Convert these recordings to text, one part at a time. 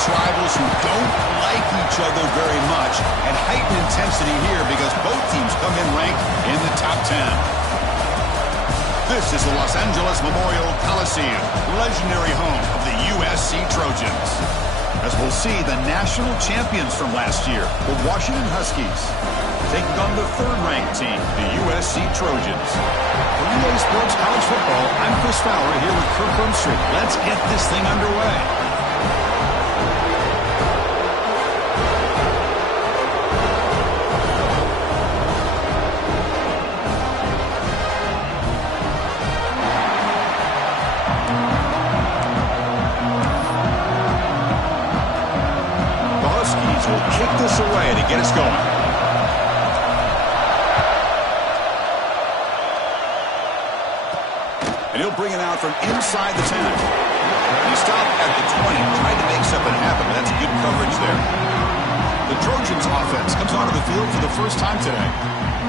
conference rivals who don't like each other very much, and heightened intensity here because both teams come in ranked in the top 10. This is the Los Angeles Memorial Coliseum, legendary home of the USC Trojans. As we'll see the national champions from last year, the Washington Huskies, taking on the third-ranked team, the USC Trojans. For EA Sports College Football, I'm Chris Fowler here with Kirk Hermstreet. Let's get this thing underway. Kick this away to get us going. And he'll bring it out from inside the 10. He stopped at the 20, tried to make something happen, but that's good coverage there. The Trojans offense comes onto the field for the first time today.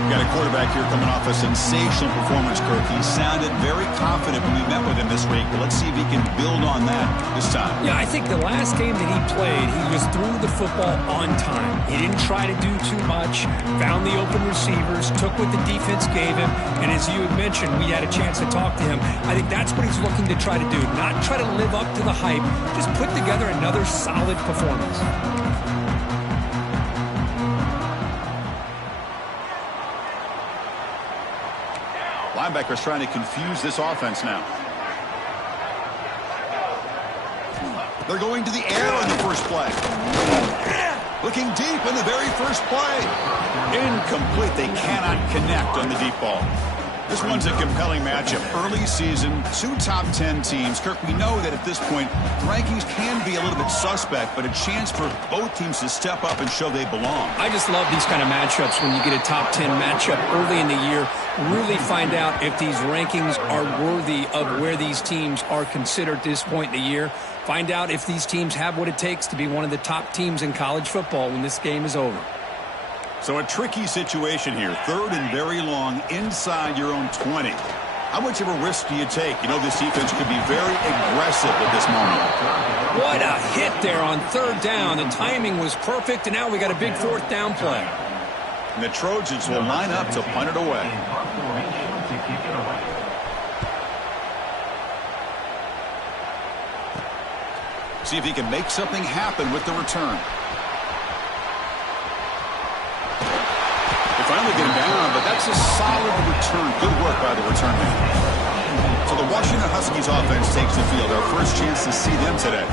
Got a quarterback here coming off a sensational performance, Kirk. He sounded very confident when we met with him this week, but let's see if he can build on that this time. Yeah, I think the last game that he played, he was through the football on time. He didn't try to do too much, found the open receivers, took what the defense gave him, and as you had mentioned, we had a chance to talk to him. I think that's what he's looking to try to do, not try to live up to the hype, just put together another solid performance. Linebackers trying to confuse this offense now. They're going to the air on the first play. Looking deep in the very first play. Incomplete. They cannot connect on the deep ball. This one's a compelling matchup. Early season, two top 10 teams. Kirk, we know that at this point, rankings can be a little bit suspect, but a chance for both teams to step up and show they belong. I just love these kind of matchups when you get a top 10 matchup early in the year. Really find out if these rankings are worthy of where these teams are considered at this point in the year. Find out if these teams have what it takes to be one of the top teams in college football when this game is over. So a tricky situation here. Third and very long inside your own 20. How much of a risk do you take? You know, this defense could be very aggressive at this moment. What a hit there on third down. The timing was perfect, and now we got a big fourth down play. And the Trojans will line up to punt it away. See if he can make something happen with the return. They finally get him down, but that's a solid return. Good work by the return man. So the Washington Huskies offense takes the field. Our first chance to see them today.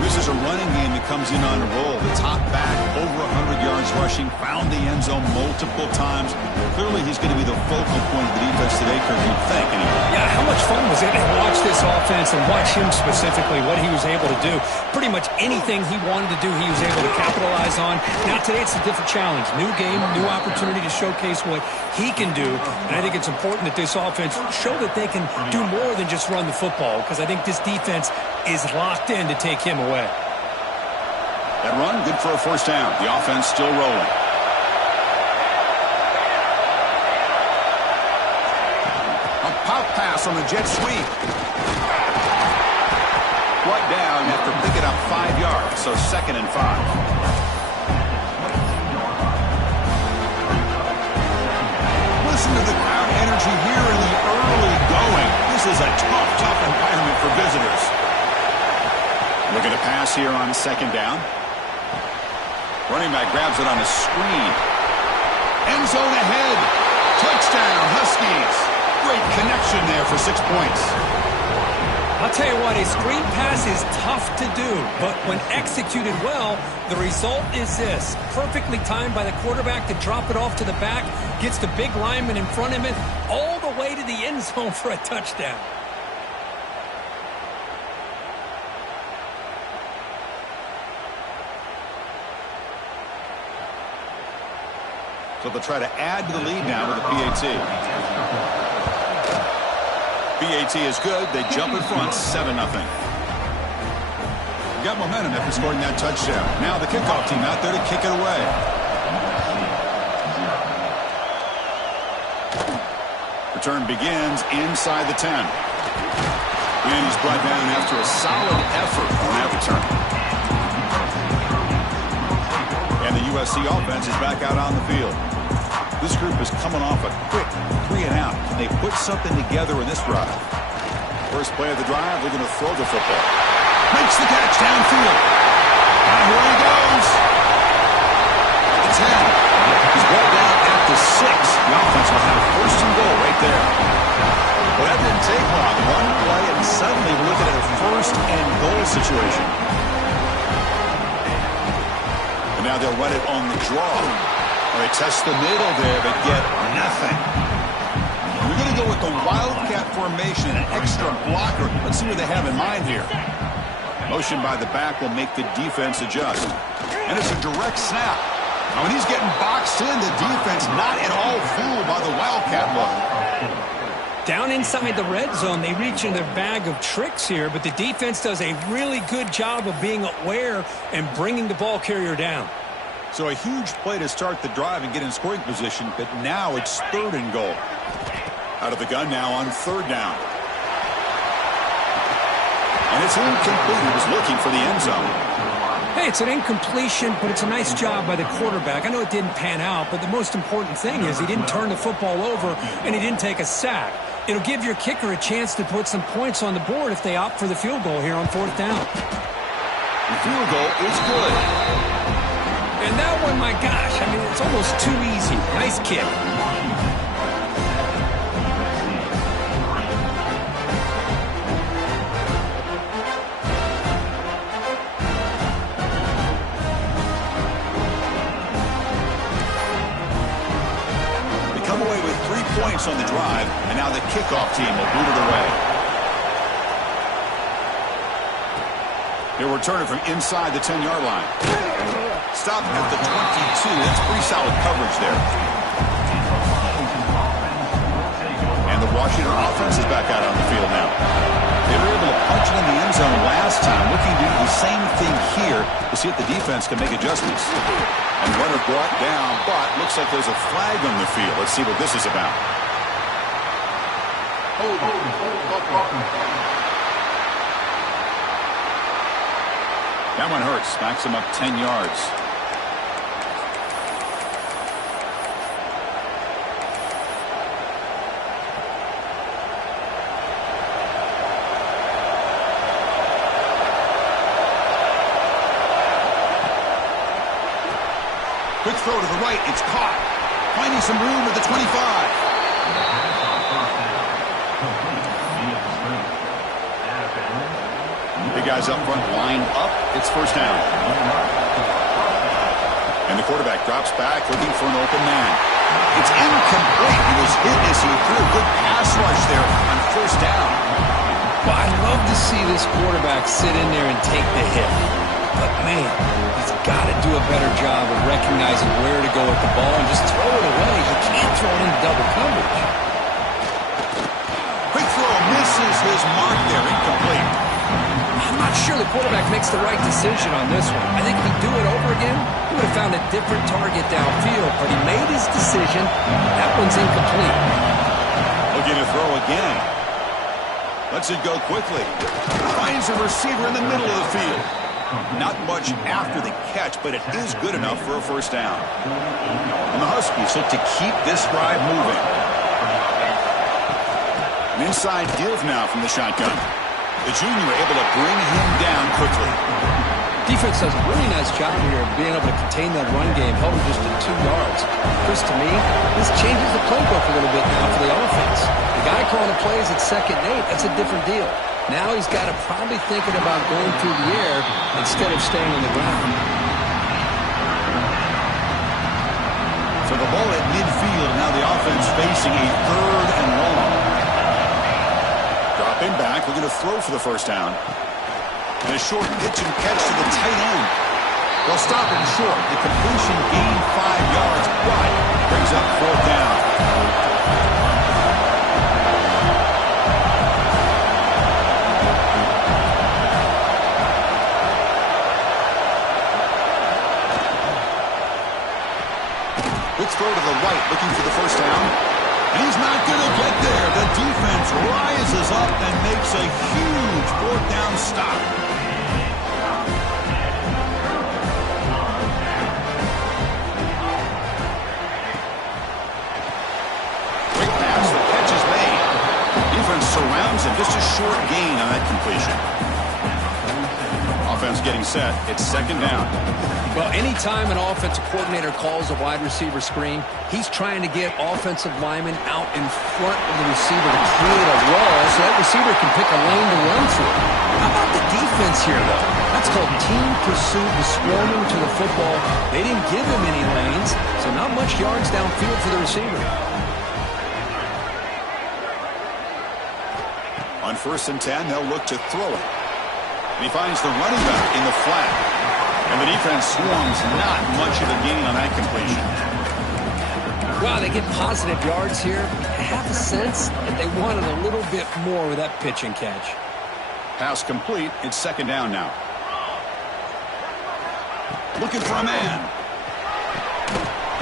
This is a running game that comes in on a roll. The top back, over 100 yards rushing, found the end zone multiple times. Clearly, he's going to be the focal point of the defense today, Kirk, you'd think. Anyway. Yeah, how much fun was it to watch this offense and watch him specifically, what he was able to do. Pretty much anything he wanted to do, he was able to capitalize on. Now, today, it's a different challenge. New game, new opportunity to showcase what he can do. And I think it's important that this offense show that they can do more than just run the football, because I think this defense is locked in to take him away. That run, good for a first down. The offense still rolling. A pop pass on the jet sweep. Brought down after picking up 5 yards, so 2nd and 5. Listen to the crowd energy here in the early going. This is a tough environment for visitors. Look at the pass here on 2nd down. Running back grabs it on a screen. End zone ahead. Touchdown, Huskies. Great connection there for 6 points. I'll tell you what, a screen pass is tough to do, but when executed well, the result is this. Perfectly timed by the quarterback to drop it off to the back, gets the big lineman in front of him, all the way to the end zone for a touchdown. So they'll try to add to the lead now with the PAT. PAT is good. They jump in front, 7-0. Got momentum after scoring that touchdown. Now the kickoff team out there to kick it away. Return begins inside the 10. And he's brought down after a solid effort on that return. USC offense is back out on the field. This group is coming off a quick 3-and-out. Can they put something together in this drive? First play of the drive, they're going to throw the football. Makes the catch downfield. And here he goes. At the 10. He's brought down at the 6. The offense will have first and goal right there. Well, that didn't take long. One play, and suddenly we're looking at a first and goal situation. And now they'll run it on the draw. They test the middle there, but get nothing. We're going to go with the Wildcat formation, an extra blocker. Let's see what they have in mind here. Motion by the back will make the defense adjust. And it's a direct snap. Now, when he's getting boxed in, the defense not at all fooled by the Wildcat look. Down inside the red zone, they reach in their bag of tricks here, but the defense does a really good job of being aware and bringing the ball carrier down. So a huge play to start the drive and get in scoring position, but now it's third and goal. Out of the gun now on third down. And it's incomplete. He was looking for the end zone. Hey, it's an incompletion, but it's a nice job by the quarterback. I know it didn't pan out, but the most important thing is he didn't turn the football over and he didn't take a sack. It'll give your kicker a chance to put some points on the board if they opt for the field goal here on fourth down. The field goal is good. And that one, my gosh, I mean, it's almost too easy. Nice kick. They come away with 3 points on the drive, and now the kickoff team will boot it away. He'll return it from inside the 10-yard line. Stop at the 22. That's pretty solid coverage there. And the Washington offense is back out on the field now. They were able to punch it in the end zone last time. Looking to do the same thing here to see if the defense can make adjustments. And runner brought down, but looks like there's a flag on the field. Let's see what this is about. That one hurts. Backs him up 10 yards. Quick throw to the right. It's caught. Finding some room at the 25. Big guys up front, lined up. It's first down. And the quarterback drops back, looking for an open man. It's incomplete. He was hit as he threw a good pass rush there on first down. Well, I love to see this quarterback sit in there and take the hit. But, man, he's got to do a better job of recognizing where to go with the ball and just throw it away. You can't throw it into double coverage. Quick throw misses his mark there. Incomplete. I'm not sure the quarterback makes the right decision on this one. I think if he'd do it over again, he would have found a different target downfield. But he made his decision. That one's incomplete. Looking to throw again. Lets it go quickly. Finds a receiver in the middle of the field. Not much after the catch, but it is good enough for a first down. And the Huskies look to keep this drive moving. An inside give now from the shotgun. The junior able to bring him down quickly. Defense does a really nice job here of being able to contain that run game, held him just at 2 yards. Chris, to me, this changes the playbook a little bit now for the offense. The guy calling the plays at 2nd and 8, that's a different deal. Now he's got to probably thinking about going through the air instead of staying on the ground. So the ball at midfield, now the offense facing a 3rd and long. Dropping back, looking to throw for the first down. And a short pitch and catch to the tight end. They'll stop him short. The completion gained 5 yards, but brings up 4th down. Quick throw to the right, looking for the first down. And he's not going to get there. The defense rises up and makes a huge 4th down stop. Just a short gain on that completion. Offense getting set. It's second down. Well, anytime an offensive coordinator calls a wide receiver screen, he's trying to get offensive linemen out in front of the receiver to create a wall so that receiver can pick a lane to run through. How about the defense here, though? That's called team pursuit and swarming to the football. They didn't give him any lanes, so not much yards downfield for the receiver. On 1st and 10, they'll look to throw it. And he finds the running back in the flat. And the defense swarms, not much of a gain on that completion. Wow, they get positive yards here. I have a sense that they wanted a little bit more with that pitch and catch. Pass complete. It's second down now. Looking for a man.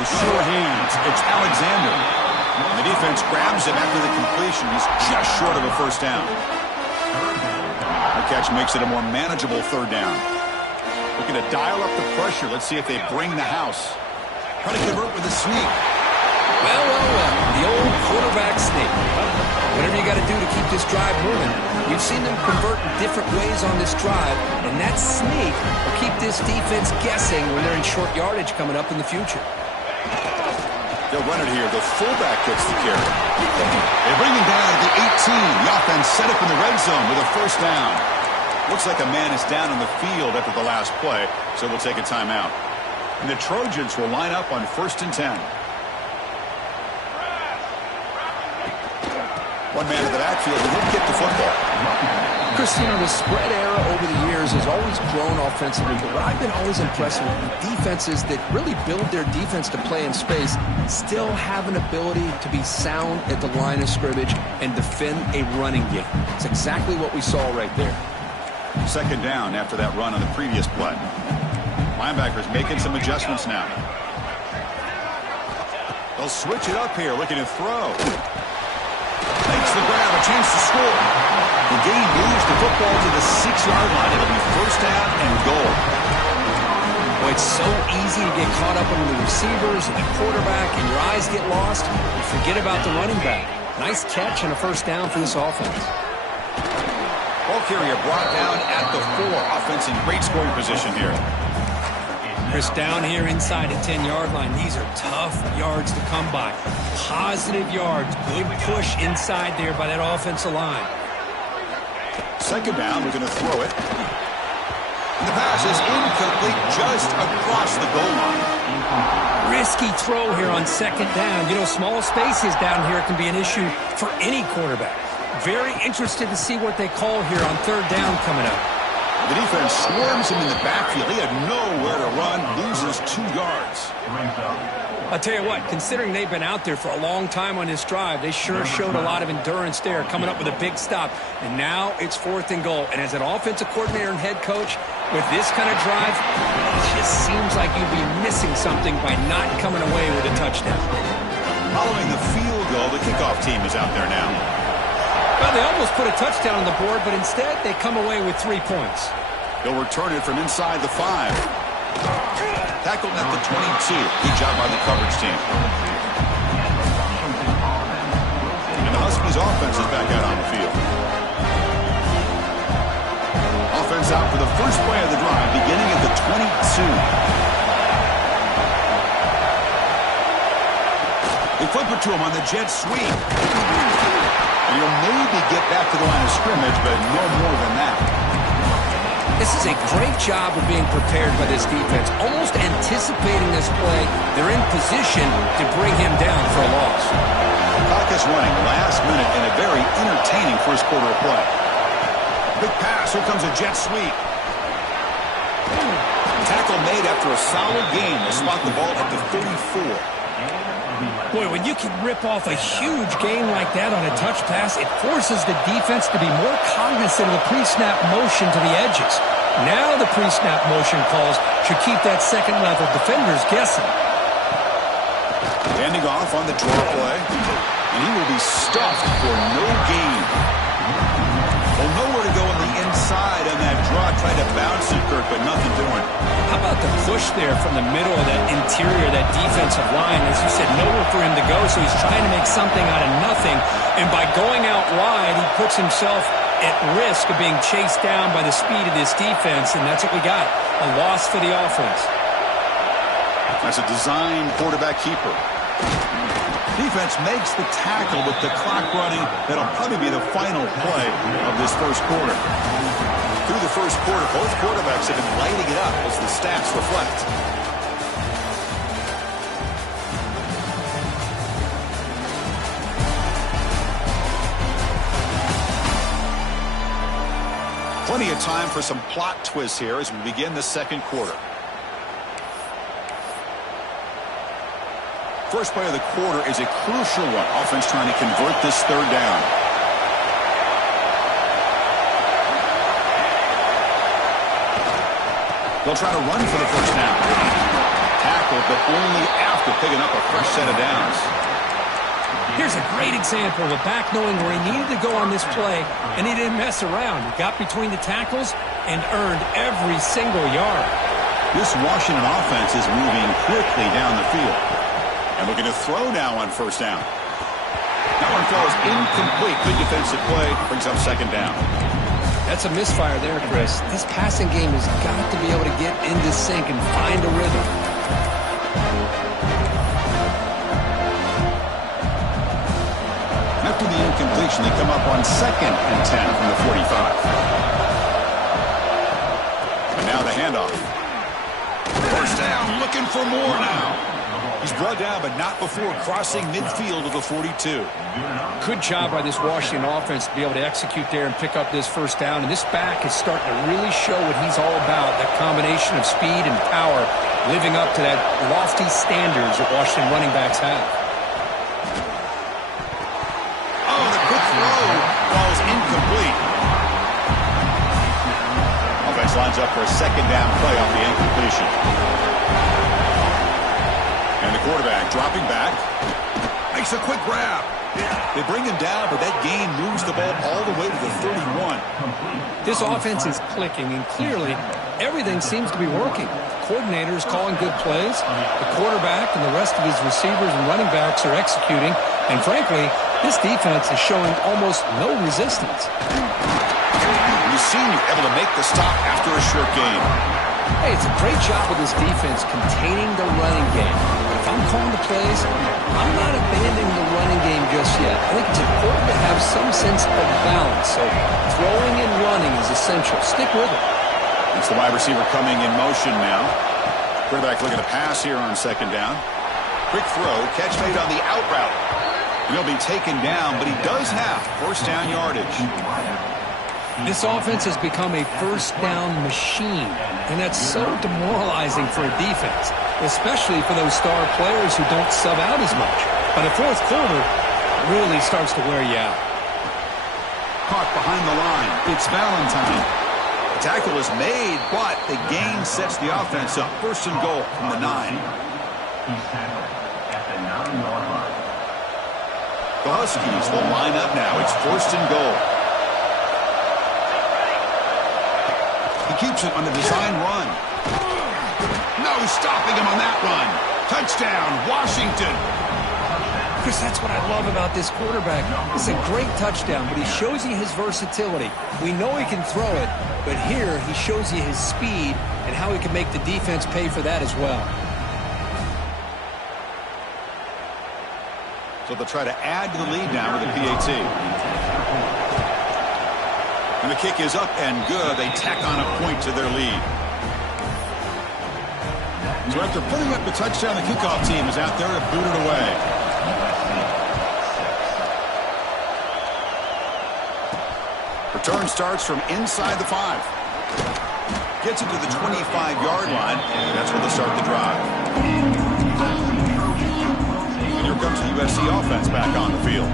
The sure hands. It's Alexander. And the defense grabs him after the completion. He's just short of a first down. The catch makes it a more manageable third down. Looking to dial up the pressure. Let's see if they bring the house. Trying to convert with a sneak. Well. The old quarterback sneak. Whatever you got to do to keep this drive moving. We've seen them convert in different ways on this drive, and that sneak will keep this defense guessing when they're in short yardage coming up in the future. They'll run it here. The fullback gets the carry. They bring him down at the 18. The offense set up in the red zone with a first down. Looks like a man is down on the field after the last play, so we'll take a timeout. And the Trojans will line up on 1st and 10. One man in the backfield, and he'll get the football. Chris, the spread era over the years has always grown offensively, but what I've been always impressed with the defenses that really build their defense to play in space still have an ability to be sound at the line of scrimmage and defend a running game. It's exactly what we saw right there. Second down after that run on the previous play. Linebackers making some adjustments now. They'll switch it up here, looking to throw. Makes the grab, a chance to score. The gain moves the football to the 6-yard line. It'll be first down and goal. Boy, it's so easy to get caught up on the receivers and the quarterback, and your eyes get lost. You forget about the running back. Nice catch and a first down for this offense. Ball carrier brought down at the 4. Offense in great scoring position here. Chris, down here inside the 10-yard line, these are tough yards to come by. Positive yards, good push inside there by that offensive line. Second down, we're going to throw it. And the pass is incomplete just across the goal line. Risky throw here on second down. Small spaces down here can be an issue for any quarterback. Very interested to see what they call here on third down coming up. The defense swarms him in the backfield. He had nowhere to run, loses 2 yards. I'll tell you what, considering they've been out there for a long time on this drive, they sure showed a lot of endurance there, coming up with a big stop. And now it's 4th and goal. And as an offensive coordinator and head coach, with this kind of drive, it just seems like you'd be missing something by not coming away with a touchdown. Following the field goal, the kickoff team is out there now. Well, they almost put a touchdown on the board, but instead they come away with 3 points. They'll return it from inside the 5. Tackled at the 22. Good job by the coverage team. And the Huskies offense is back out on the field. Offense out for the first play of the drive, beginning at the 22. They flip it to him on the jet sweep. And he'll maybe get back to the line of scrimmage, but no more than that. This is a great job of being prepared by this defense. Almost anticipating this play, they're in position to bring him down for a loss. Clock is running last minute in a very entertaining first quarter of play. Big pass. Here comes a jet sweep. Tackle made after a solid gain to spot the ball at the 34. Boy, when you can rip off a huge gain like that on a touch pass, it forces the defense to be more cognizant of the pre-snap motion to the edges. Now the pre-snap motion calls should keep that second-level defenders guessing. Handing off on the draw play, and he will be stuffed for no gain. Well, nowhere to go on the inside on that draw. Tried to bounce it, Kirk, but nothing doing. How about about the push there from the middle of that interior, that defensive line. As you said, nowhere for him to go, so he's trying to make something out of nothing. And by going out wide, he puts himself at risk of being chased down by the speed of this defense, and that's what we got, a loss for the offense. That's a design quarterback keeper. Defense makes the tackle with the clock running. That'll probably be the final play of this first quarter. Through the first quarter, both quarterbacks have been lighting it up as the stats reflect. Plenty of time for some plot twists here as we begin the second quarter. First play of the quarter is a crucial one. Offense trying to convert this third down. They'll try to run for the first down. Tackle, but only after picking up a fresh set of downs. Here's a great example of a back knowing where he needed to go on this play, and he didn't mess around. He got between the tackles and earned every single yard. This Washington offense is moving quickly down the field. And looking to throw now on first down. That one falls incomplete. Good defensive play. Brings up second down. That's a misfire there, Chris. This passing game has got to be able to get into sync and find a rhythm. After the incompletion, they come up on 2nd and 10 from the 45. And now the handoff. First down, looking for more now. He's brought down, but not before crossing midfield of the 42. Good job by this Washington offense to be able to execute there and pick up this first down. And this back is starting to really show what he's all about, that combination of speed and power, living up to that lofty standards that Washington running backs have. Oh, the quick throw falls incomplete. Offense lines up for a second down play off the incompletion. And the quarterback dropping back. Makes a quick grab. They bring him down, but that gain moves the ball all the way to the 31. This offense is clicking, and clearly everything seems to be working. The coordinator is calling good plays. The quarterback and the rest of his receivers and running backs are executing. And frankly, this defense is showing almost no resistance. We've seen you able to make the stop after a short game. Hey, it's a great job with this defense containing the running game. But if I'm calling the plays, I'm not abandoning the running game just yet. I think it's important to have some sense of balance. So throwing and running is essential. Stick with it. It's the wide receiver coming in motion now. Quarterback looking to pass here on second down. Quick throw, catch made on the out route. And he'll be taken down, but he does have first down yardage. This offense has become a first down machine, and that's so demoralizing for a defense, especially for those star players who don't sub out as much. But a fourth quarter really starts to wear you out. Caught behind the line. It's Valentine. The tackle is made, but the gain sets the offense up. First and goal from the 9. He's tackled at the 9-yard line. The Huskies will line up now. It's first and goal. He keeps it on the design run. No stopping him on that run. Touchdown, Washington. Chris, that's what I love about this quarterback. It's a great touchdown, but he shows you his versatility. We know he can throw it, but here he shows you his speed and how he can make the defense pay for that as well. So they'll try to add to the lead now with a PAT. And the kick is up and good. They tack on a point to their lead. So after putting up the touchdown, the kickoff team is out there to boot it away. Return starts from inside the 5. Gets it to the 25-yard line, and that's where they'll start the drive. And here comes the USC offense back on the field.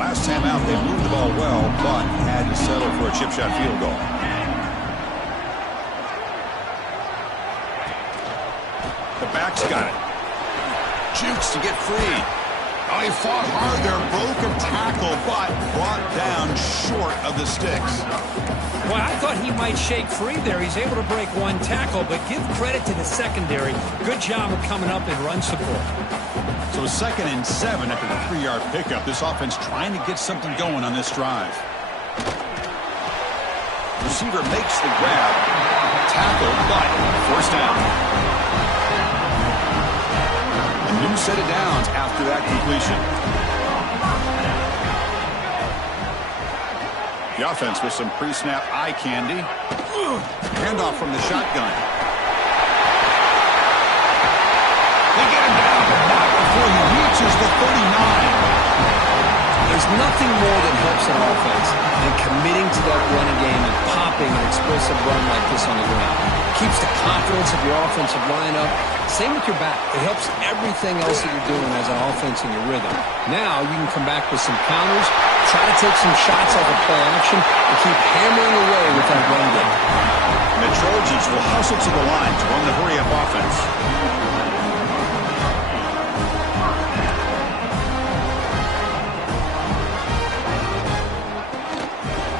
Last time out, they moved the ball well, but had to settle for a chip shot field goal. The back's got it. Jukes to get free. Oh, he fought hard there, broke a tackle, but brought down short of the sticks. Well, I thought he might shake free there. He's able to break one tackle, but give credit to the secondary. Good job of coming up and run support. So 2nd and 7 after the 3-yard pickup. This offense trying to get something going on this drive. Receiver makes the grab. Tackle, but first down. A new set of downs after that completion. The offense with some pre-snap eye candy. Handoff from the shotgun. They get him down, but not before he reaches the 39. There's nothing more that helps an offense than committing to that running game and popping an explosive run like this on the ground. Keeps the confidence of your offensive line up. Same with your back. It helps everything else that you're doing as an offense in your rhythm. Now you can come back with some counters, try to take some shots off of play action, and keep hammering away with that run game. And the Trojans will hustle to the line to run the hurry-up offense.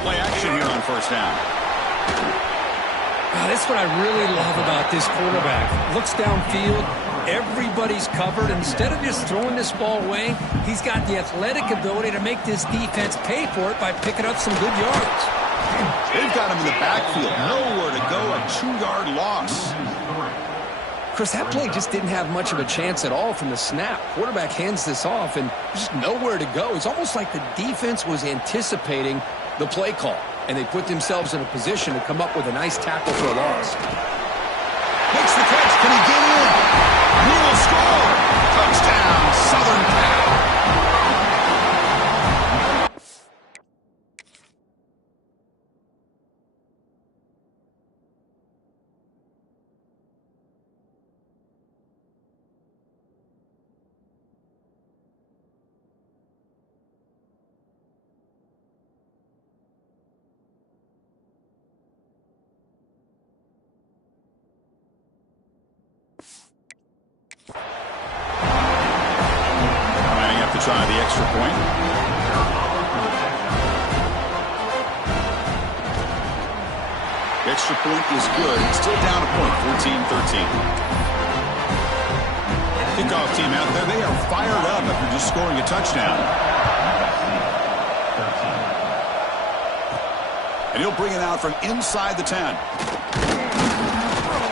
Play action here on first down. That's what I really love about this quarterback. Looks downfield, everybody's covered. Instead of just throwing this ball away, he's got the athletic ability to make this defense pay for it by picking up some good yards. They've got him in the backfield. Nowhere to go, a 2-yard loss. Chris, that play just didn't have much of a chance at all from the snap. Quarterback hands this off, and just nowhere to go. It's almost like the defense was anticipating the play call, and they put themselves in a position to come up with a nice tackle for a loss. Makes the catch. Can he get in? He will score. Touchdown, Southern Cal. Try the extra point. The extra point is good. Still down a point, 14-13. Kickoff team out there, they are fired up after just scoring a touchdown. And he'll bring it out from inside the 10.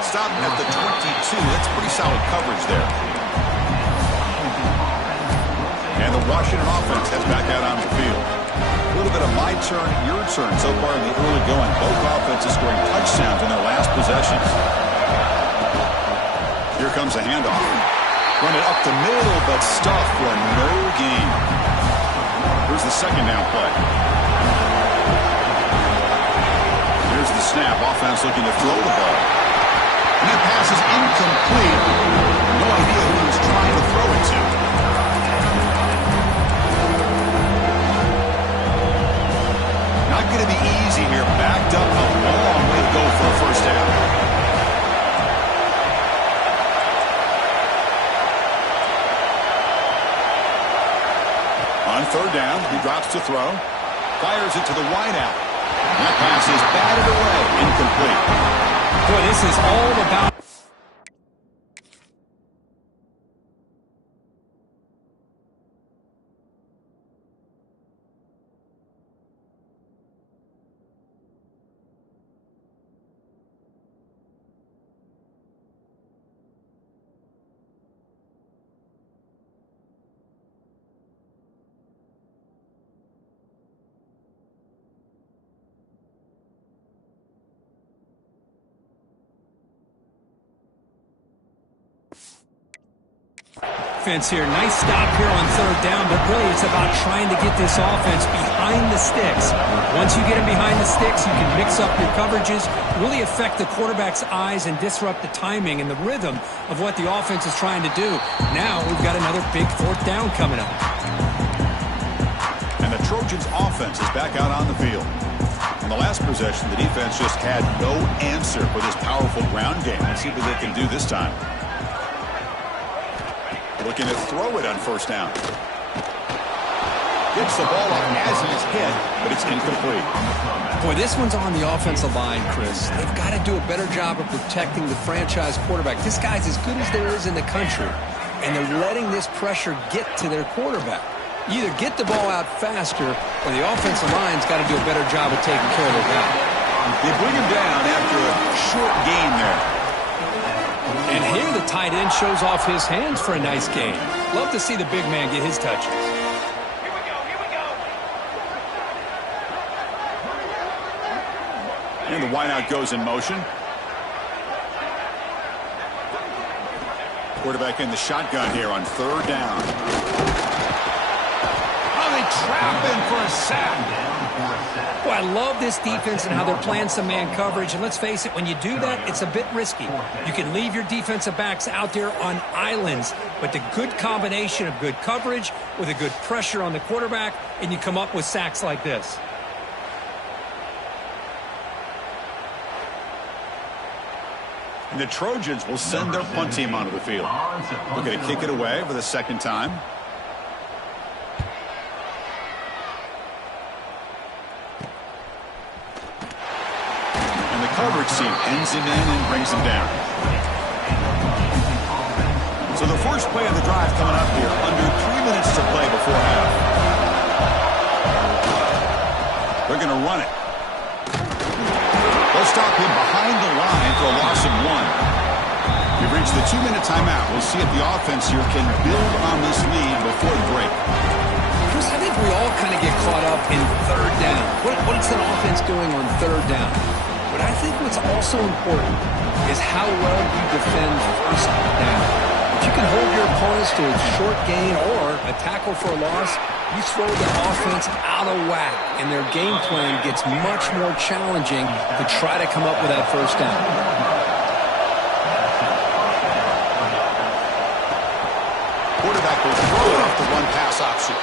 Stop at the 22. That's pretty solid coverage there. And the Washington offense heads back out on the field. A little bit of my turn, your turn so far in the early going. Both offenses scoring touchdowns in their last possessions. Here comes a handoff. Run it up the middle, but stuffed for no gain. Here's the second down play. Here's the snap. Offense looking to throw the ball. And that pass is incomplete. No idea who he was trying to throw it to. Not going to be easy here. Backed up a long way to go for a first down. On third down, he drops to throw. Fires it to the wideout. That pass is batted away. Incomplete. Boy, this is all about... Here. Nice stop here on third down, but really it's about trying to get this offense behind the sticks. Once you get them behind the sticks, you can mix up your coverages, really affect the quarterback's eyes and disrupt the timing and the rhythm of what the offense is trying to do. Now we've got another big fourth down coming up. And the Trojans offense is back out on the field. On the last possession, the defense just had no answer for this powerful ground game. Let's see what they can do this time. Looking to throw it on first down. Gets the ball up as he's hit, but it's incomplete. Boy, this one's on the offensive line, Chris. They've got to do a better job of protecting the franchise quarterback. This guy's as good as there is in the country, and they're letting this pressure get to their quarterback. You either get the ball out faster, or the offensive line's got to do a better job of taking care of their guy. They bring him down after a short gain there. And here the tight end shows off his hands for a nice gain. Love to see the big man get his touches. Here we go. And the wideout goes in motion. Quarterback in the shotgun here on third down. Oh, they trap him for a sack. Boy, I love this defense and how they're playing some man coverage. And let's face it, when you do that, it's a bit risky. You can leave your defensive backs out there on islands, but the good combination of good coverage with a good pressure on the quarterback, and you come up with sacks like this. And the Trojans will send their punt team onto the field. Looking to kick it away for the second time. And the coverage team ends him in and brings him down. So the first play of the drive coming up here, under 3 minutes to play before half. They're going to run it. They'll stop him behind the line for a loss of 1. We've reached the 2-minute timeout. We'll see if the offense here can build on this lead before the break. Chris, I think we all kind of get caught up in third down. What's that offense doing on third down? But I think what's also important is how well you defend first down. If you can hold your opponents to a short gain or a tackle for a loss, you throw the offense out of whack, and their game plan gets much more challenging to try to come up with that first down. Quarterback will throw it off the run-pass option.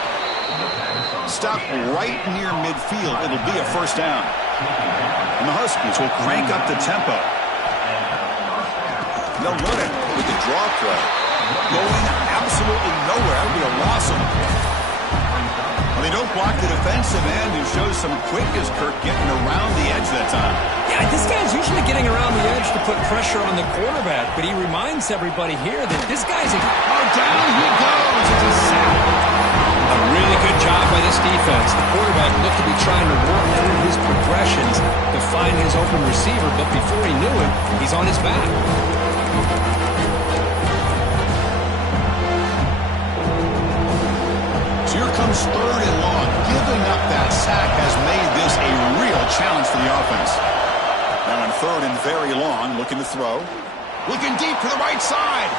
Stop right near midfield. It'll be a first down. And the Huskies will crank up the tempo. They'll run it with the draw play. Going absolutely nowhere. It'll be a loss of. Well, they don't block the defensive end, who shows some quickness, Kirk, getting around the edge that time. Yeah, this guy's usually getting around the edge to put pressure on the quarterback, but he reminds everybody here that this guy's down he goes. It's a sack. A really good job by this defense. The quarterback looked to be trying to work through his progressions to find his open receiver, but before he knew it, he's on his back. So here comes third and long. Giving up that sack has made this a real challenge for the offense. Now on third and very long, looking to throw. Looking deep to the right side.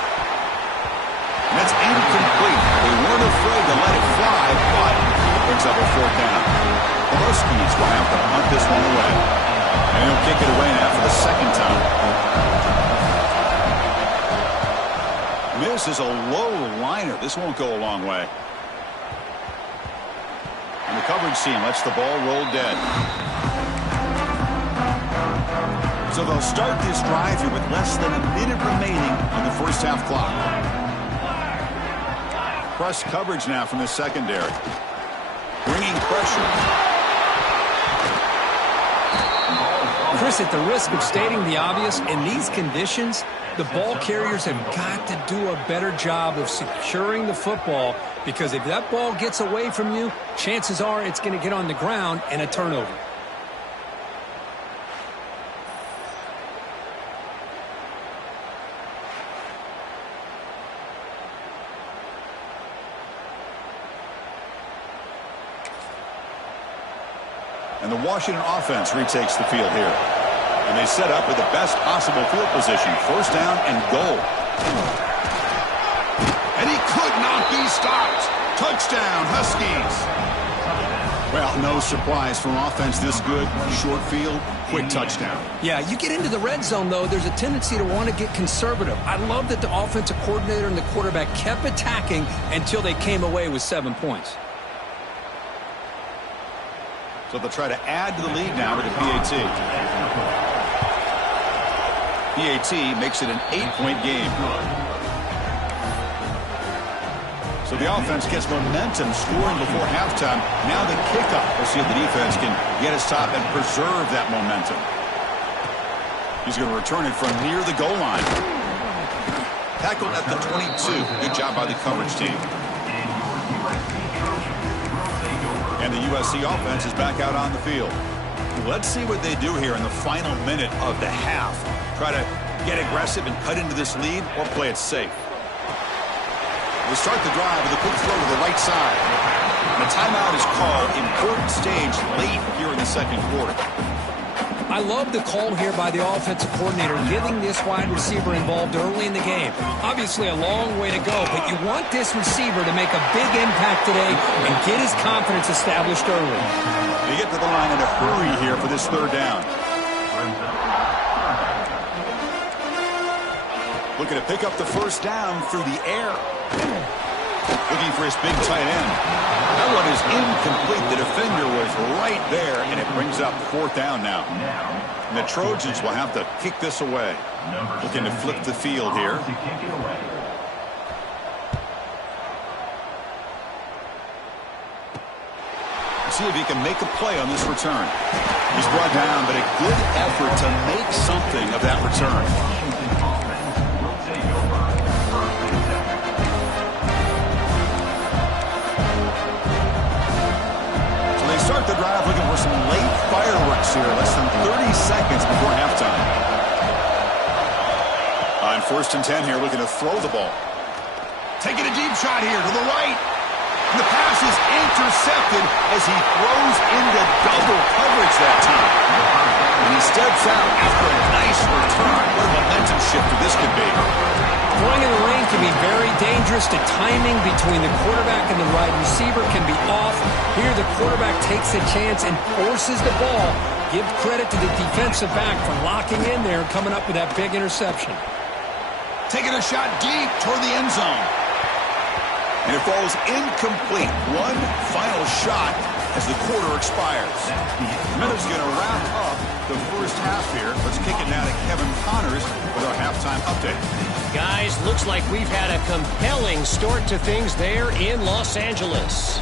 And that's incomplete. They weren't afraid to let it fly, but it brings up a fourth down. The Huskies will have to punt this one away. And he'll kick it away now for the second time. This is a low liner. This won't go a long way. And the coverage team lets the ball roll dead. So they'll start this drive here with less than a minute remaining on the first half clock. Press coverage now from the secondary. Bringing pressure. Chris, at the risk of stating the obvious, in these conditions, the ball carriers have got to do a better job of securing the football, because if that ball gets away from you, chances are it's going to get on the ground and a turnover. And the Washington offense retakes the field here. And they set up with the best possible field position. First down and goal. And he could not be stopped. Touchdown, Huskies. Well, no surprise from offense this good. Short field, quick touchdown. Yeah, you get into the red zone, though, there's a tendency to want to get conservative. I love that the offensive coordinator and the quarterback kept attacking until they came away with 7 points. So they'll try to add to the lead now with the PAT. PAT makes it an 8-point game. So the offense gets momentum scoring before halftime. Now the kickoff. We'll see if the defense can get a stop and preserve that momentum. He's going to return it from near the goal line. Tackled at the 22. Good job by the coverage team. And the USC offense is back out on the field. Let's see what they do here in the final minute of the half. Try to get aggressive and cut into this lead, or play it safe. They start the drive with a quick throw to the right side. And a timeout is called. Important stage late here in the second quarter. I love the call here by the offensive coordinator, getting this wide receiver involved early in the game. Obviously a long way to go, but you want this receiver to make a big impact today and get his confidence established early. They get to the line in a hurry here for this third down. Looking to pick up the first down through the air. Looking for his big tight end. That one is incomplete. The defender was right there, and it brings up fourth down now. And the Trojans will have to kick this away. Looking to flip the field here. See if he can make a play on this return. He's brought down, but a good effort to make something of that return. Start the drive looking for some late fireworks here. Less than 30 seconds before halftime. On 1st and 10 here, looking to throw the ball. Taking a deep shot here to the right. And the pass is intercepted as he throws into double coverage that time. And he steps out after a nice return. What a momentum shifter this could be. Throwing in the lane can be very dangerous. The timing between the quarterback and the wide receiver can be off. Here the quarterback takes a chance and forces the ball. Give credit to the defensive back for locking in there and coming up with that big interception. Taking a shot deep toward the end zone. And it falls incomplete. One final shot as the quarter expires. Miller's going to wrap up the first half here. Let's kick it now to Kevin Connors with our halftime update. Guys, looks like we've had a compelling start to things there in Los Angeles.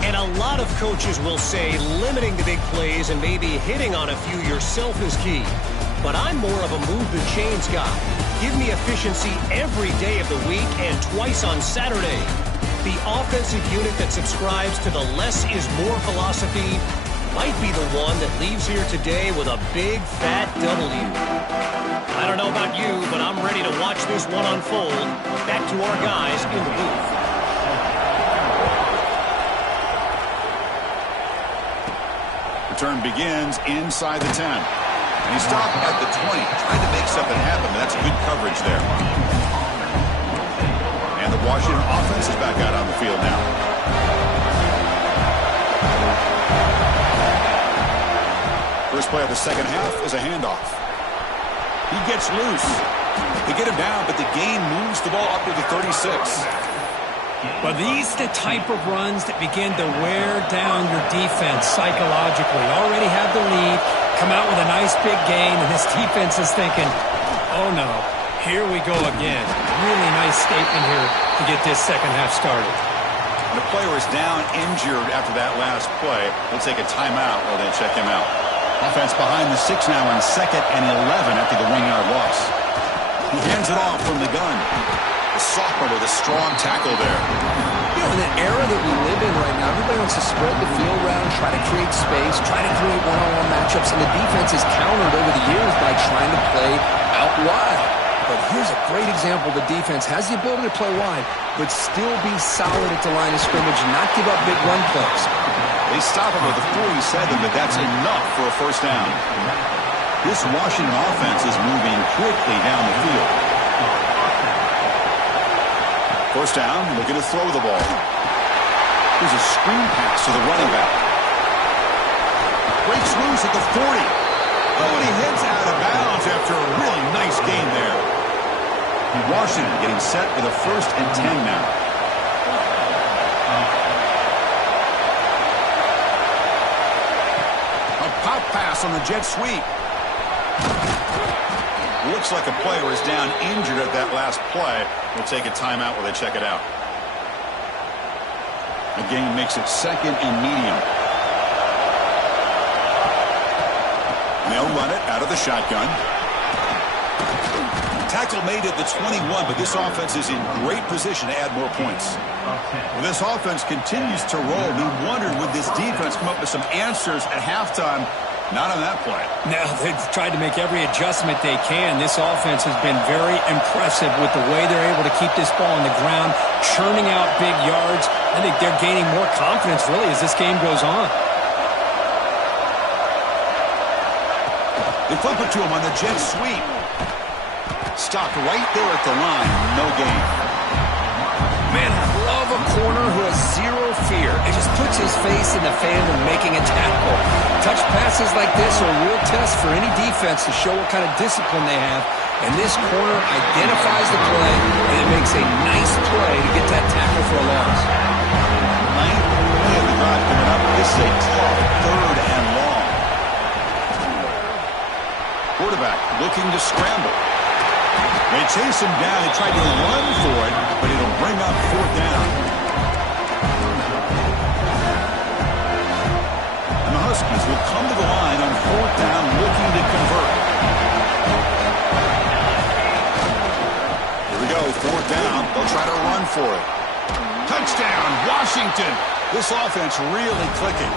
And a lot of coaches will say limiting the big plays and maybe hitting on a few yourself is key. But I'm more of a move the chains guy. Give me efficiency every day of the week and twice on Saturday. The offensive unit that subscribes to the less is more philosophy might be the one that leaves here today with a big fat W. I don't know about you, but I'm ready to watch this one unfold. Back to our guys in the booth. Return begins inside the 10. And he stopped at the 20, trying to make something happen. That's good coverage there. And the Washington offense is back out on the field now. First play of the second half is a handoff. He gets loose. They get him down, but the gain moves the ball up to the 36. But these are the type of runs that begin to wear down your defense psychologically. Already have the lead, come out with a nice big gain, and this defense is thinking, oh no, here we go again. Really nice statement here to get this second half started. The player is down injured after that last play. They'll take a timeout while they check him out. Offense behind the 6 now on 2nd and 11 after the 1-yard loss. He hands it off from the gun. The sophomore with a strong tackle there. You know, in the era that we live in right now, everybody wants to spread the field around, try to create space, try to create one-on-one matchups, and the defense is countered over the years by trying to play out wide. But here's a great example. The defense has the ability to play wide, but still be solid at the line of scrimmage and not give up big run plays. They stop him with a 47, but that's enough for a first down. This Washington offense is moving quickly down the field. First down, looking to throw the ball. Here's a screen pass to the running back. Breaks loose at the 40. Oh, and he heads out of bounds after a really nice gain there. Washington getting set for the 1st and 10 now. A pop pass on the jet sweep. Looks like a player is down injured at that last play. We'll take a timeout while they check it out. The game makes it 2nd and medium. They'll run it out of the shotgun. Tackle made at the 21, but this offense is in great position to add more points. Well, this offense continues to roll. We wondered, would this defense come up with some answers at halftime? Not on that play. No, they've tried to make every adjustment they can. This offense has been very impressive with the way they're able to keep this ball on the ground, churning out big yards. I think they're gaining more confidence, really, as this game goes on. They flip it to him on the jet sweep. Stopped right there at the line. No gain. Man, I love a corner who has zero fear. It just puts his face in the fan when making a tackle. Touch passes like this are a real test for any defense to show what kind of discipline they have. And this corner identifies the play, and it makes a nice play to get that tackle for a loss. 9th play of the drive coming up. This is a tough 3rd and long. Quarterback looking to scramble. They chase him down. They tried to run for it, but it'll bring up 4th down. And the Huskies will come to the line on 4th down, looking to convert. Here we go, 4th down. They'll try to run for it. Touchdown, Washington. This offense really clicking.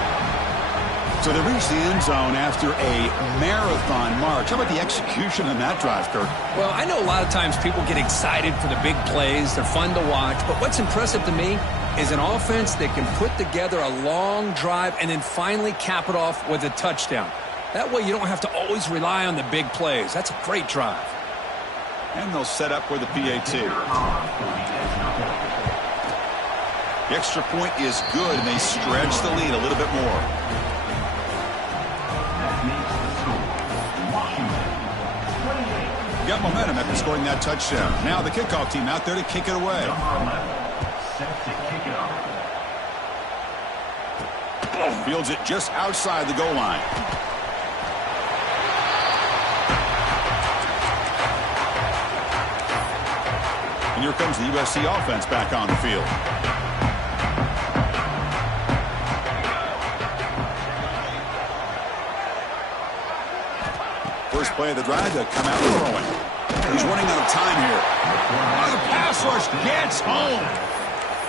So they reach the end zone after a marathon march. How about the execution on that drive, Kirk? Well, I know a lot of times people get excited for the big plays. They're fun to watch. But what's impressive to me is an offense that can put together a long drive and then finally cap it off with a touchdown. That way you don't have to always rely on the big plays. That's a great drive. And they'll set up for the PAT. The extra point is good, and they stretch the lead a little bit more. Got momentum after scoring that touchdown. Now the kickoff team out there to kick it away. Fields it just outside the goal line. And here comes the USC offense back on the field. First play of the drive to come out throwing. He's running out of time here. Oh, the pass rush gets home.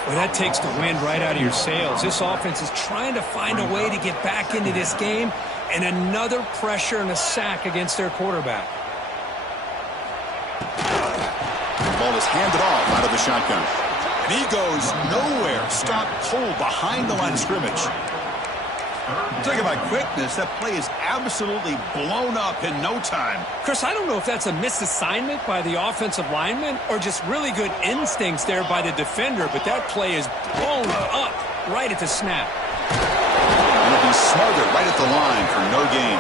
Well, that takes the wind right out of your sails. This offense is trying to find a way to get back into this game, and another pressure and a sack against their quarterback. The ball is handed off out of the shotgun. And he goes nowhere. Stopped cold behind the line of scrimmage. Talking about quickness, that play is absolutely blown up in no time. Chris, I don't know if that's a misassignment by the offensive lineman or just really good instincts there by the defender, but that play is blown up right at the snap. And it'll be smothered right at the line for no gain.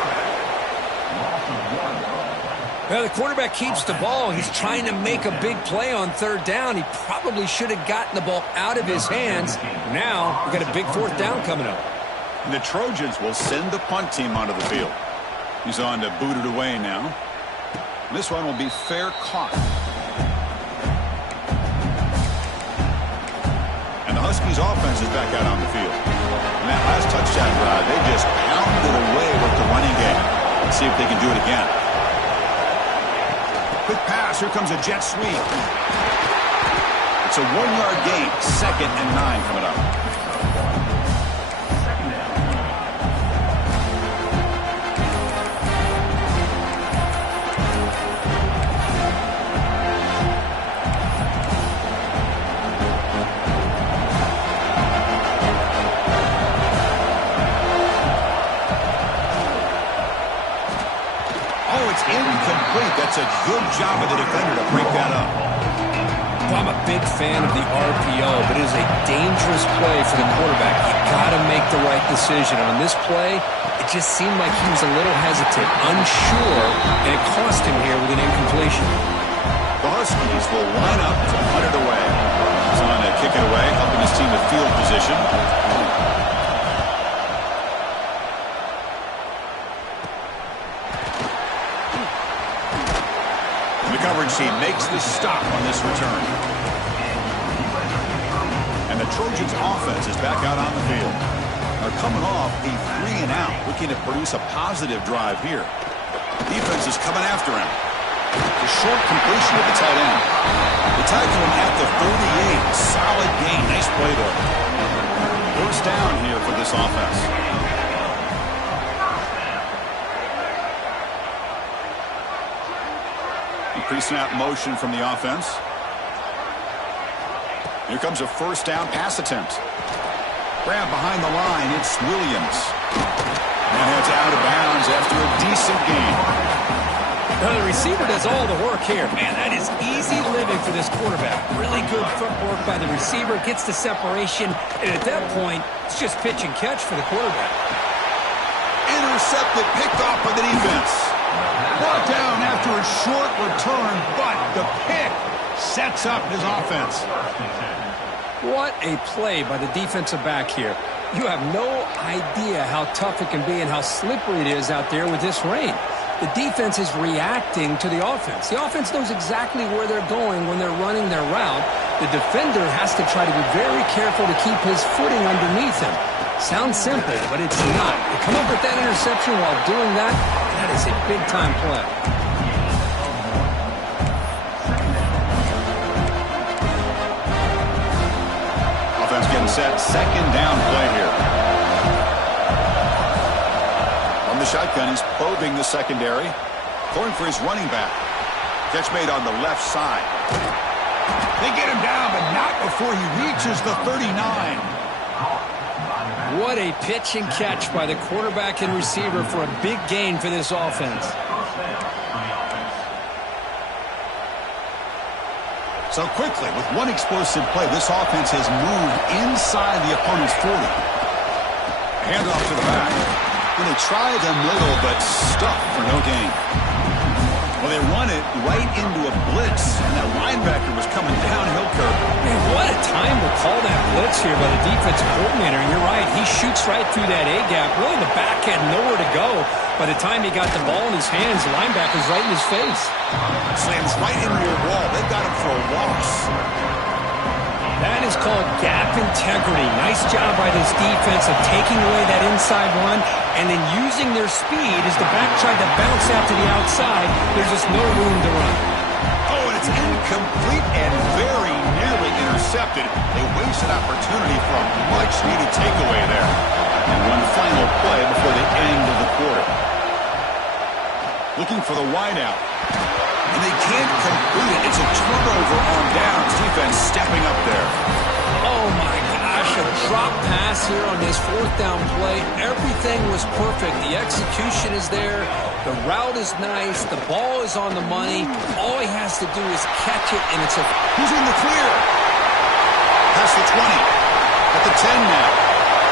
Well, the quarterback keeps the ball. He's trying to make a big play on 3rd down. He probably should have gotten the ball out of his hands. Now, we've got a big 4th down coming up. And the Trojans will send the punt team onto the field. He's on to boot it away now. This one will be fair caught. And the Huskies offense is back out on the field. And that last touchdown drive, they just pounded away with the running game. Let's see if they can do it again. Quick pass, here comes a jet sweep. It's a 1-yard gain, 2nd and 9 coming up. Incomplete. That's a good job of the defender to break that up. Well, I'm a big fan of the RPO, but it is a dangerous play for the quarterback. You got to make the right decision. On this play, it just seemed like he was a little hesitant, unsure, and it cost him here with an incompletion. The Huskies will line up to punt it away. He's on to kick it away, helping his team to field position. The coverage team makes the stop on this return. And the Trojans' offense is back out on the field. They're coming off a 3-and-out, looking to produce a positive drive here. Defense is coming after him. The short completion of the tight end. They tackle him at the 38. Solid gain. Nice play there. First down here for this offense. Pre-snap motion from the offense. Here comes a first down pass attempt. Grab behind the line. It's Williams. And it's out of bounds after a decent gain. Now the receiver does all the work here. Man, that is easy living for this quarterback. Really good footwork by the receiver. Gets the separation. And at that point, it's just pitch and catch for the quarterback. Intercepted, picked off by the defense. Brought down after a short return, but the pick sets up his offense. What a play by the defensive back here. You have no idea how tough it can be and how slippery it is out there with this rain. The defense is reacting to the offense. The offense knows exactly where they're going when they're running their route. The defender has to try to be very careful to keep his footing underneath him. Sounds simple, but it's not. To come up with that interception while doing that, that is a big-time play. Offense getting set. Second down play here. From the shotgun, he's probing the secondary. Going for his running back. Catch made on the left side. They get him down, but not before he reaches the 39. What a pitch and catch by the quarterback and receiver for a big gain for this offense. So quickly, with one explosive play, this offense has moved inside the opponent's 40. Handoff to the back. Well, they try the middle, but stuck for no gain. Well, they run it right into a blitz, and that linebacker was coming downhill curve. Man, what a time to call that blitz here by the defensive coordinator. And you're right, he shoots right through that A-gap. Really, the back had nowhere to go. By the time he got the ball in his hands, the linebacker's right in his face. Slams right into a wall. They've got him for a loss. That is called gap integrity. Nice job by this defense of taking away that inside run and then using their speed as the back tried to bounce out to the outside. There's just no room to run. Oh, and it's incomplete and very nearly intercepted. They wasted opportunity for a much-needed takeaway there. And one final play before the end of the quarter. Looking for the wideout. And they can't complete it. It's a turnover on downs. Defense stepping up there. Oh, my gosh. A drop pass here on this fourth down play. Everything was perfect. The execution is there. The route is nice. The ball is on the money. All he has to do is catch it, and it's a... Who's in the clear? Past the 20. At the 10 now.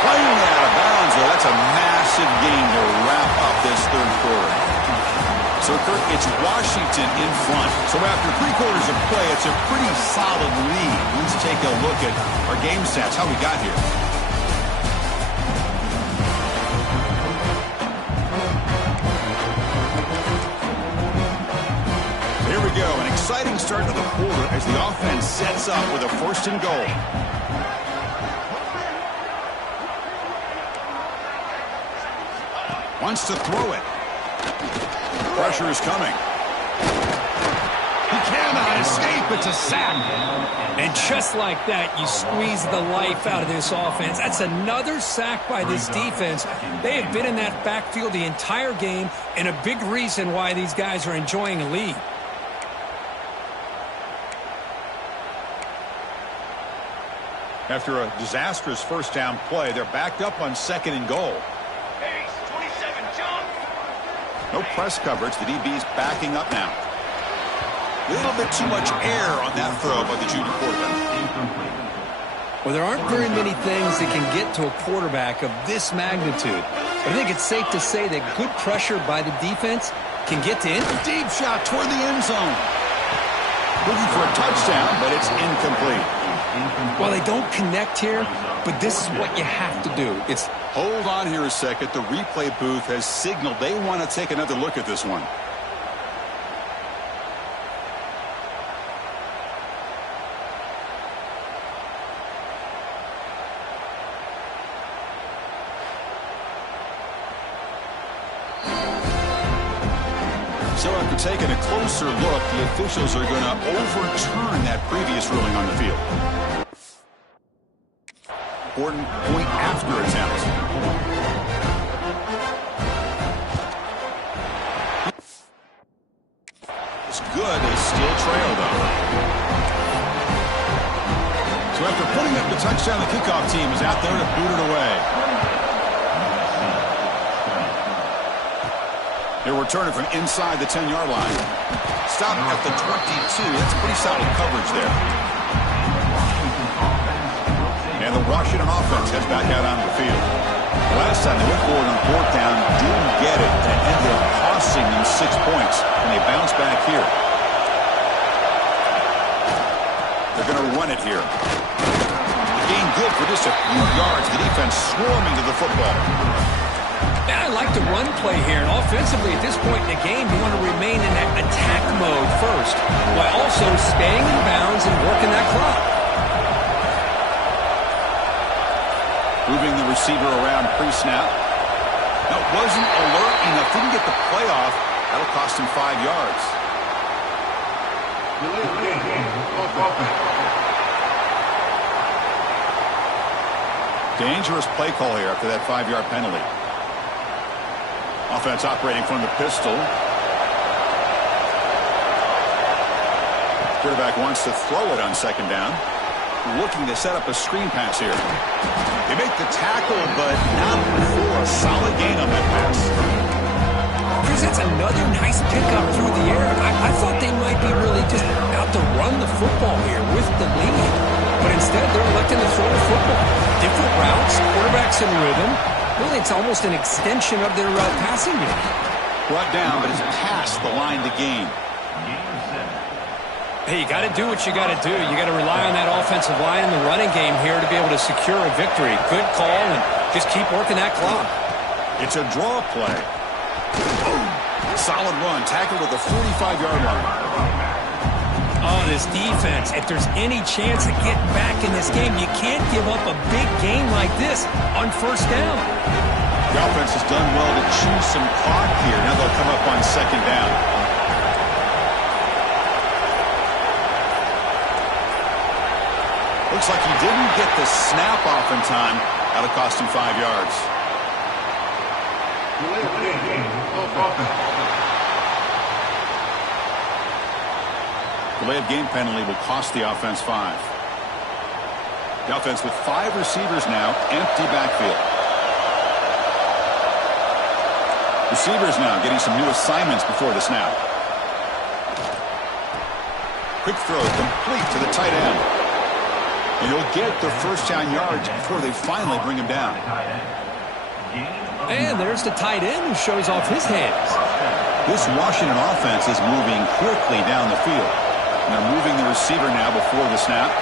Playing out of bounds, though. That's a massive gain to wrap up this third quarter. So, Kirk, it's Washington in front. So after 3 quarters of play, it's a pretty solid lead. Let's take a look at our game stats, how we got here. Here we go, an exciting start to the quarter as the offense sets up with a first and goal. Wants to throw it. Pressure is coming. He cannot escape. It's a sack. And just like that, you squeeze the life out of this offense. That's another sack by this defense. They have been in that backfield the entire game, and a big reason why these guys are enjoying a lead. After a disastrous first down play, they're backed up on second and goal. No press coverage. The DB's backing up now. A little bit too much air on that throw by the junior quarterback. Well, there aren't very many things that can get to a quarterback of this magnitude. But I think it's safe to say that good pressure by the defense can get to him. Deep shot toward the end zone. Looking for a touchdown, but it's incomplete. Well, they don't connect here, but this is what you have to do. It's hold on here a second. The replay booth has signaled they want to take another look at this one. After taking a closer look, the officials are going to overturn that previous ruling on the field. Important point after attempt. It's good. They still trail, though. So after putting up the touchdown, the kickoff team is out there to boot it away. They're returning from inside the 10-yard line. Stop at the 22. That's pretty solid coverage there. And the Washington offense heads back out onto the field. The last time they went forward on fourth down, didn't get it, and ended up costing them 6 points, and they bounce back here. They're going to run it here. The gain good for just a few yards. The defense swarming to the football. I like the run play here, and offensively at this point in the game, you want to remain in that attack mode first, while also staying in bounds and working that clock. Moving the receiver around pre-snap. That wasn't alert enough. Didn't get the play off. That'll cost him 5 yards. Dangerous play call here after that 5-yard penalty. Offense operating from the pistol. Quarterback wants to throw it on second down. Looking to set up a screen pass here. They make the tackle, but not before a solid gain on that pass. Chris, that's another nice pickup through the air. I thought they might be really just out to run the football here with the lead. But instead, they're electing to throw the football. Different routes, quarterbacks in rhythm. Really, it's almost an extension of their passing game. Brought down, but it's past the line to gain. Hey, you got to do what you got to do. You got to rely on that offensive line in the running game here to be able to secure a victory. Good call, and just keep working that clock. It's a draw play. Solid run, tackled at the 45-yard line. Oh, this defense, if there's any chance of getting back in this game, you can't give up a big game like this on first down. The offense has done well to choose some clock here. Now they'll come up on second down. Looks like he didn't get the snap off in time. That'll cost him 5 yards. Delayed game penalty will cost the offense 5. The offense with 5 receivers now, empty backfield. Receivers now getting some new assignments before the snap. Quick throw complete to the tight end. And he'll get the first down yards before they finally bring him down. And there's the tight end who shows off his hands. This Washington offense is moving quickly down the field. And they're moving the receiver now before the snap.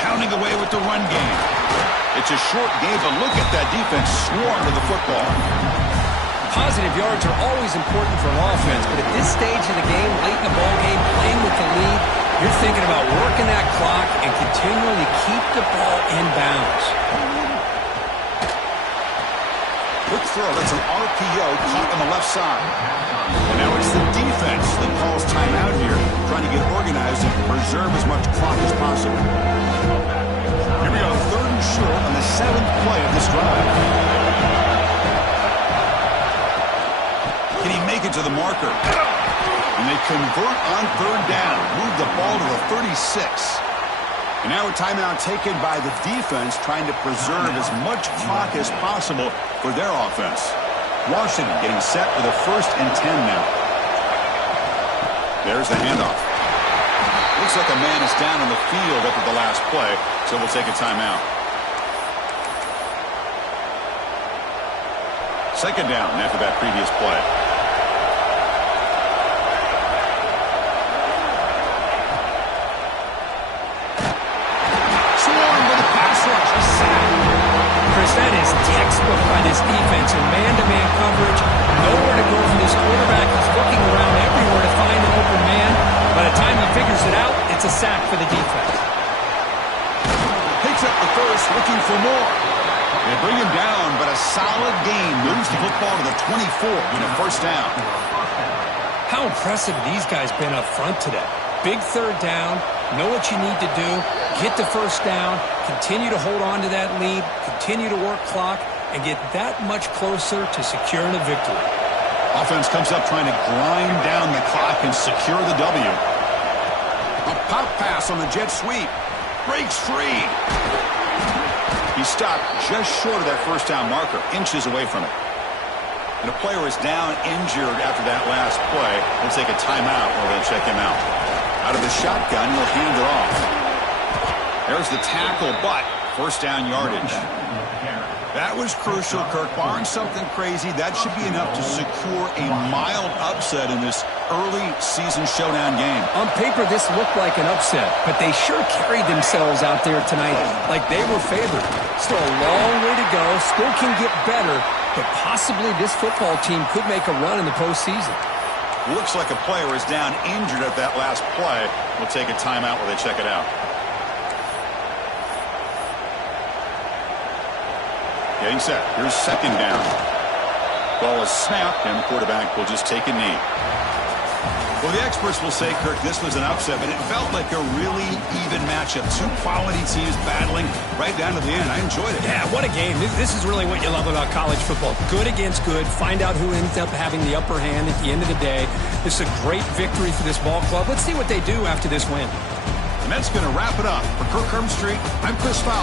Pounding away with the run game. It's a short game, but look at that defense swarm to the football. Positive yards are always important for an offense, but at this stage of the game, late in the ball game, playing with the lead, you're thinking about working that clock and continually keep the ball in bounds. Quick throw. That's an RPO caught on the left side. And now it's the defense that calls timeout here, trying to get organized and preserve as much clock as possible. Here we go, 3rd and short on the 7th play of this drive. Can he make it to the marker? And they convert on 3rd down, move the ball to the 36. And now a timeout taken by the defense, trying to preserve as much clock as possible for their offense. Washington getting set with a 1st and 10 now. There's the handoff. Looks like a man is down on the field after the last play, so we'll take a timeout. 2nd down after that previous play. That is textbook by this defense in man-to-man coverage. Nowhere to go for this quarterback. He's looking around everywhere to find an open man. By the time he figures it out, it's a sack for the defense. Picks up the first, looking for more. They bring him down, but a solid gain moves the football to the 24 with a 1st down. How impressive these guys been up front today. Big third down, know what you need to do, get the first down, continue to hold on to that lead, continue to work clock, and get that much closer to securing a victory. Offense comes up trying to grind down the clock and secure the W. A pop pass on the jet sweep. Breaks free. He stopped just short of that first down marker, inches away from it. And a player is down injured after that last play. They'll take a timeout or they'll check him out. Out of the shotgun, he'll hand it off. There's the tackle, but first down yardage. That was crucial, Kirk. Barring something crazy, that should be enough to secure a mild upset in this early season showdown game. On paper, this looked like an upset, but they sure carried themselves out there tonight like they were favored. Still a long way to go, still can get better, but possibly this football team could make a run in the postseason. Looks like a player is down injured at that last play. We'll take a timeout while they check it out. Getting set. Here's second down. Ball is snapped, and the quarterback will just take a knee. Well, the experts will say, Kirk, this was an upset, but it felt like a really even matchup. Two quality teams battling right down to the end. I enjoyed it. Yeah, what a game. This is really what you love about college football. Good against good. Find out who ends up having the upper hand at the end of the day. This is a great victory for this ball club. Let's see what they do after this win. And that's going to wrap it up. For Kirk Herbstreit, I'm Chris Fowler.